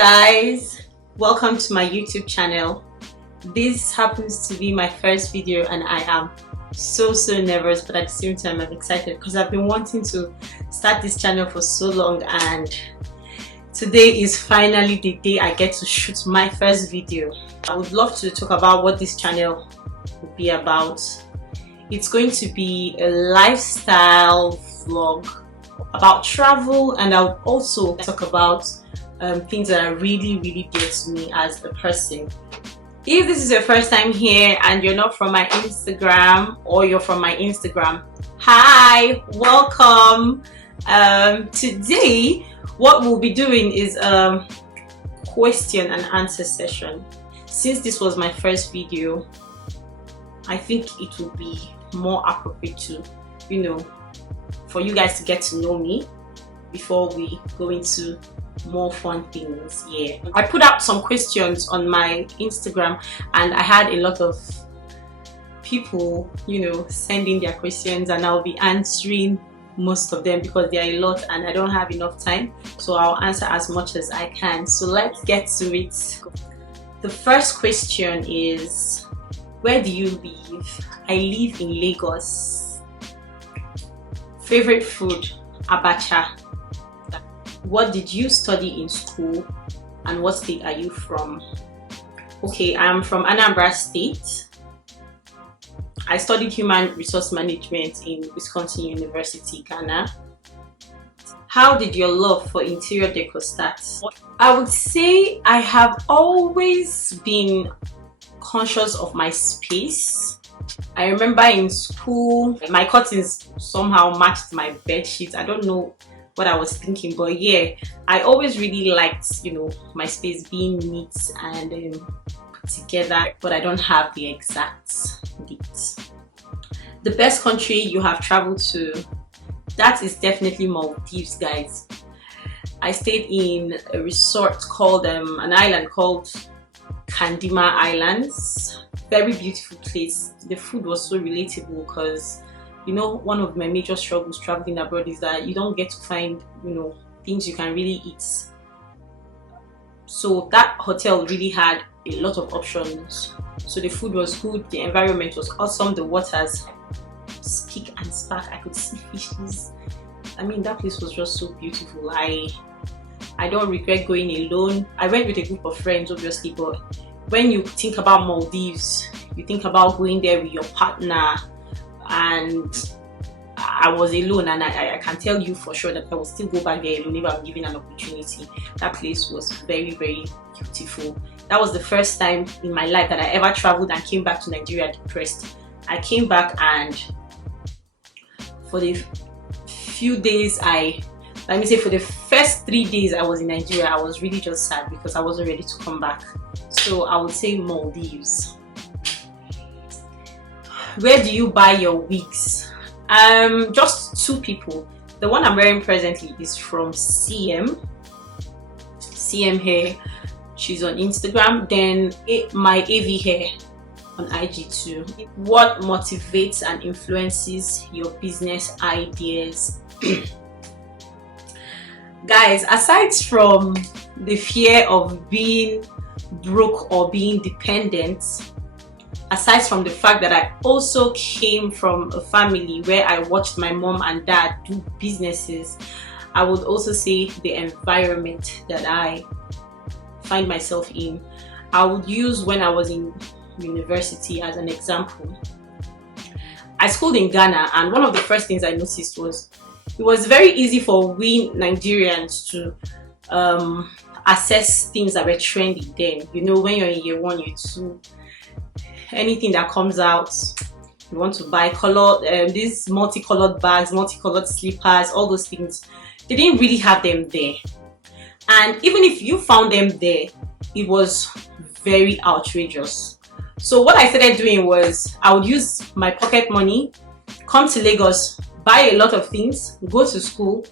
guys, welcome to my YouTube channel. This happens to be my first video and I am so nervous, but at the same time I'm excited because I've been wanting to start this channel for so long, and today is finally the day I get to shoot my first video. I would love to talk about what this channel will be about. It's going to be a lifestyle vlog about travel, and I'll also talk about things that are really dear to me as a person. If this is your first time here and you're not from my Instagram, or you're from my Instagram, hi, welcome. Today what we'll be doing is a question and answer session. Since this was my first video, I think it will be more appropriate to, for you guys to get to know me before we go into more fun things. Yeah, I put out some questions on my Instagram and I had a lot of people sending their questions, and I'll be answering most of them because there are a lot and I don't have enough time, so I'll answer as much as I can. So let's get to it. The first question is, where do you live? I live in Lagos. Favorite food? Abacha. What did you study in school and what state are you from? Okay, I'm from Anambra State. I studied human resource management in Wisconsin University, Ghana. How did your love for interior decor start? I would say I have always been conscious of my space. I remember in school, my curtains somehow matched my bed sheets. I don't know what I was thinking, but yeah, I always really liked my space being neat and put together, but I don't have the exact date. The best country you have traveled to? That is definitely Maldives, guys. I stayed in a resort called an island called Kandima Islands. Very beautiful place. The food was so relatable because one of my major struggles traveling abroad is that you don't get to find things you can really eat. So that hotel really had a lot of options. So the food was good, the environment was awesome, the waters speak and spark. I could see fishes. I mean, that place was just so beautiful. I don't regret going alone. I went with a group of friends, obviously, but when you think about Maldives, you think about going there with your partner, and I was alone, and I can tell you for sure that I will still go back there alone if I'm given an opportunity. That place was very beautiful. That was the first time in my life that I ever traveled and came back to Nigeria depressed. I came back, and for the few days for the first 3 days I was in Nigeria, I was really just sad because I wasn't ready to come back. So I would say Maldives. Where do you buy your wigs? Just two people. The one I'm wearing presently is from CM Hair. She's on Instagram. Then my AV Hair on IG too. What motivates and influences your business ideas? Guys, aside from the fear of being broke or being dependent, aside from the fact that I also came from a family where I watched my mom and dad do businesses, I would also say the environment that I find myself in. I would use when I was in university as an example. I schooled in Ghana, and one of the first things I noticed was it was very easy for we Nigerians to assess things that were trendy then. When you're in year 1, year 2, anything that comes out, you want to buy these multicolored bags, multicolored slippers, all those things. They didn't really have them there, and even if you found them there, it was very outrageous. So what I started doing was I would use my pocket money, come to Lagos, buy a lot of things, go to school,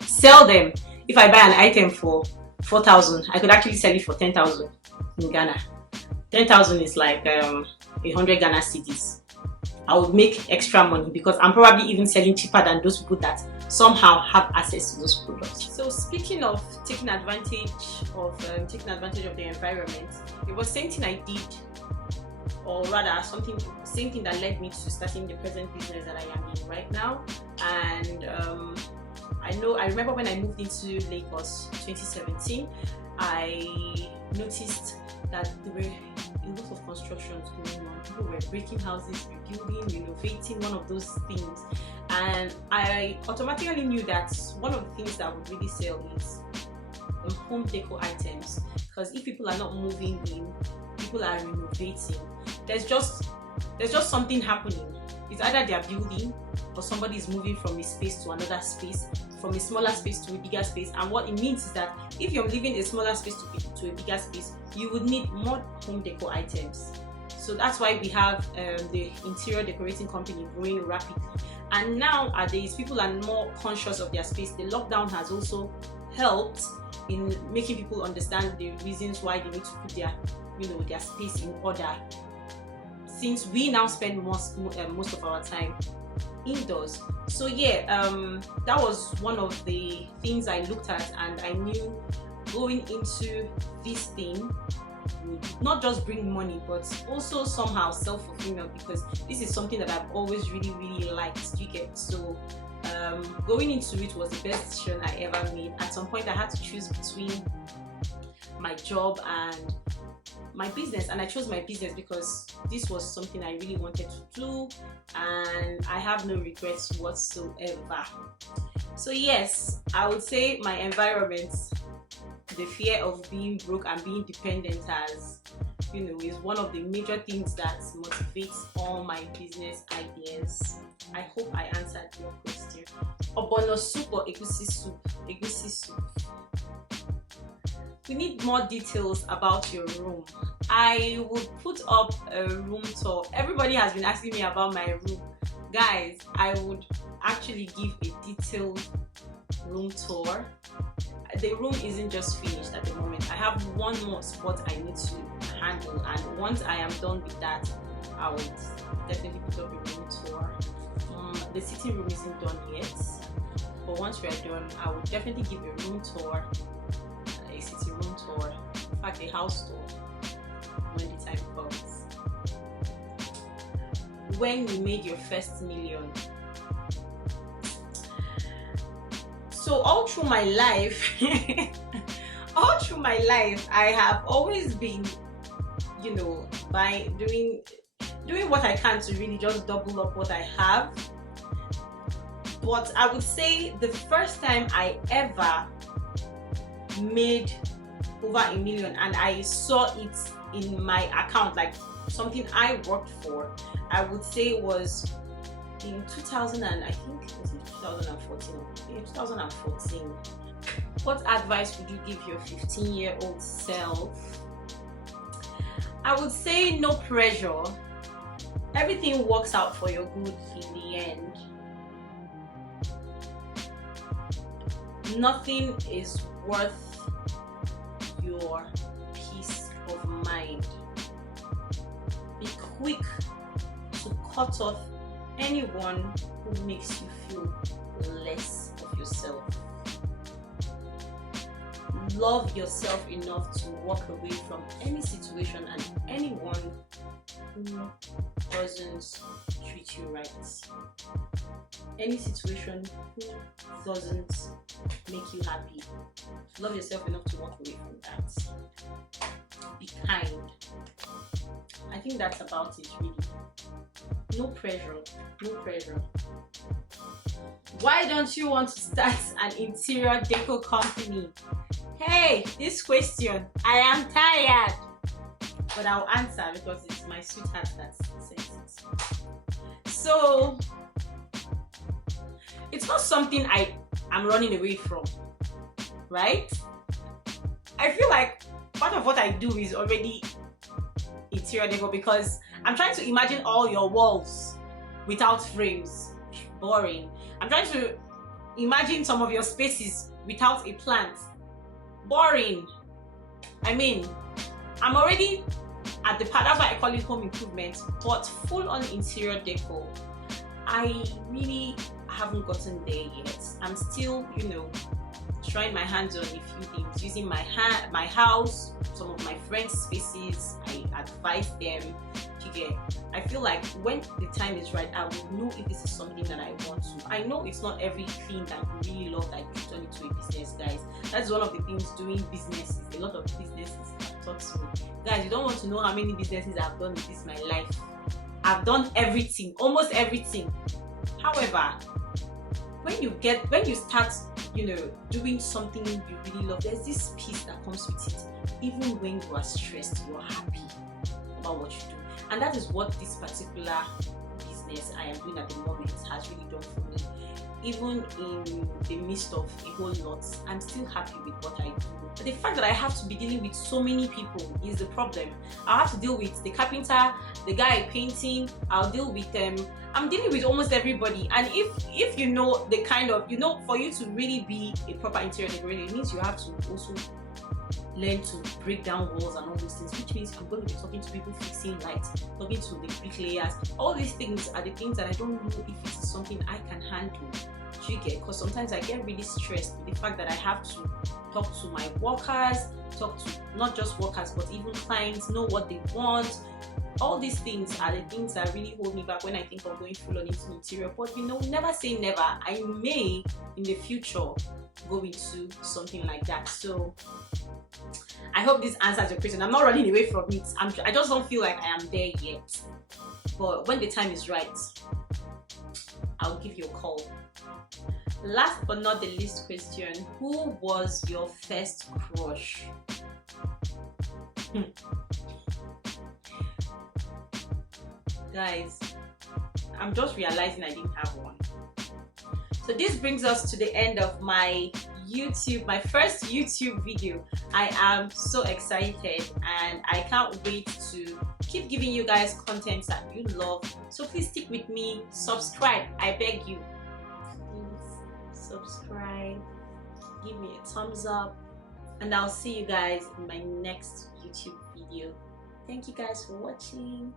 sell them. If I buy an item for 4,000, I could actually sell it for 10,000 in Ghana. 10,000 is like 100 Ghana cedis. I would make extra money because I'm probably even selling cheaper than those people that somehow have access to those products. So speaking of taking advantage of the environment, it was same thing I did, or rather same thing that led me to starting the present business that I am in right now. And I remember when I moved into Lagos 2017, I noticed that there were a lot of constructions going on. People were breaking houses, rebuilding, renovating, one of those things. And I automatically knew that one of the things that would really sell is home deco items, because if people are not moving in, people are renovating, there's just something happening. It's either they're building or somebody is moving from a space to another space, from a smaller space to a bigger space. And what it means is that if you're leaving a smaller space to a bigger space, you would need more home deco items. So that's why we have the interior decorating company growing rapidly. And nowadays, people are more conscious of their space. The lockdown has also helped in making people understand the reasons why they need to put their space in order, since we now spend most of our time indoors. So yeah, that was one of the things I looked at, and I knew going into this thing would not just bring money, but also somehow self-fulfillment, because this is something that I've always really liked. You get, so going into it was the best decision I ever made. At some point I had to choose between my job and my business, and I chose my business because this was something I really wanted to do, and I have no regrets whatsoever. So yes, I would say my environment, the fear of being broke and being dependent, as is one of the major things that motivates all my business ideas. I hope I answered your question. Ogbono soup or egusi soup? Egusi soup. We need more details about your room. I will put up a room tour. Everybody has been asking me about my room. Guys, I would actually give a detailed room tour. The room isn't just finished at the moment. I have one more spot I need to handle, and once I am done with that, I would definitely put up a room tour. The sitting room isn't done yet, but once we are done, I would definitely give a room tour, a sitting room tour, in fact a house tour when the time comes. When you made your first million? So all through my life, I have always been, by doing what I can to really just double up what I have. But I would say the first time I ever made over $1 million and I saw it in my account, like something I worked for, I would say was in 2000, and I think was it 2014? Yeah, 2014. What advice would you give your 15-year-old self? I would say no pressure. Everything works out for your good in the end. Nothing is worth your peace of mind. Be quick to cut off anyone who makes you feel less of yourself. Love yourself enough to walk away from any situation and anyone who doesn't treat you right. Any situation who doesn't make you happy. Love yourself enough to walk away from that. Be kind. I think that's about it, really. No pressure. No pressure. Why don't you want to start an interior deco company? Hey, this question, I am tired. But I'll answer because it's my sweetheart that sent it. So, it's not something I am running away from, right? I feel like part of what I do is already interior deco, because I'm trying to imagine all your walls without frames. Boring. I'm trying to imagine some of your spaces without a plant. Boring. I mean, I'm already at the part, that's why I call it home improvement, but full on interior deco. I really I haven't gotten there yet. I'm still, you know, trying my hands on a few things, using my house, some of my friends' spaces. I advise them. I feel like when the time is right, I will know if this is something that I want to. I know it's not everything that you really love that you turn into a business, guys. That's one of the things doing businesses. A lot of businesses have taught me. Guys, you don't want to know how many businesses I've done in this my life. I've done everything, almost everything. However, when you start, you know, doing something you really love, there's this peace that comes with it. Even when you are stressed, you're happy about what you do. And that is what this particular business I am doing at the moment has really done for me. Even in the midst of a whole lot, I'm still happy with what I do. But the fact that I have to be dealing with so many people is the problem. I have to deal with the carpenter, the guy painting, I'll deal with I'm dealing with almost everybody. And if you know the kind of, you know, for you to really be a proper interior decorator, it means you have to also learn to break down walls and all those things, which means I'm going to be talking to people fixing lights, talking to the bricklayers. All these things are the things that I don't know if it is something I can handle. Do you get? Because sometimes I get really stressed with the fact that I have to talk to my workers, talk to not just workers but even clients, know what they want. All these things are the things that really hold me back when I think of going full on into interior. But you know, never say never. I may in the future go into something like that. So I hope this answers your question. I'm not running away from it. I just don't feel like I am there yet. But when the time is right, I'll give you a call. Last but not the least question, who was your first crush? Guys, I'm just realizing I didn't have one. So this brings us to the end of my first YouTube video. I am so excited and I can't wait to keep giving you guys content that you love. So please stick with me, subscribe, I beg you. Please subscribe, give me a thumbs up, and I'll see you guys in my next YouTube video. Thank you guys for watching.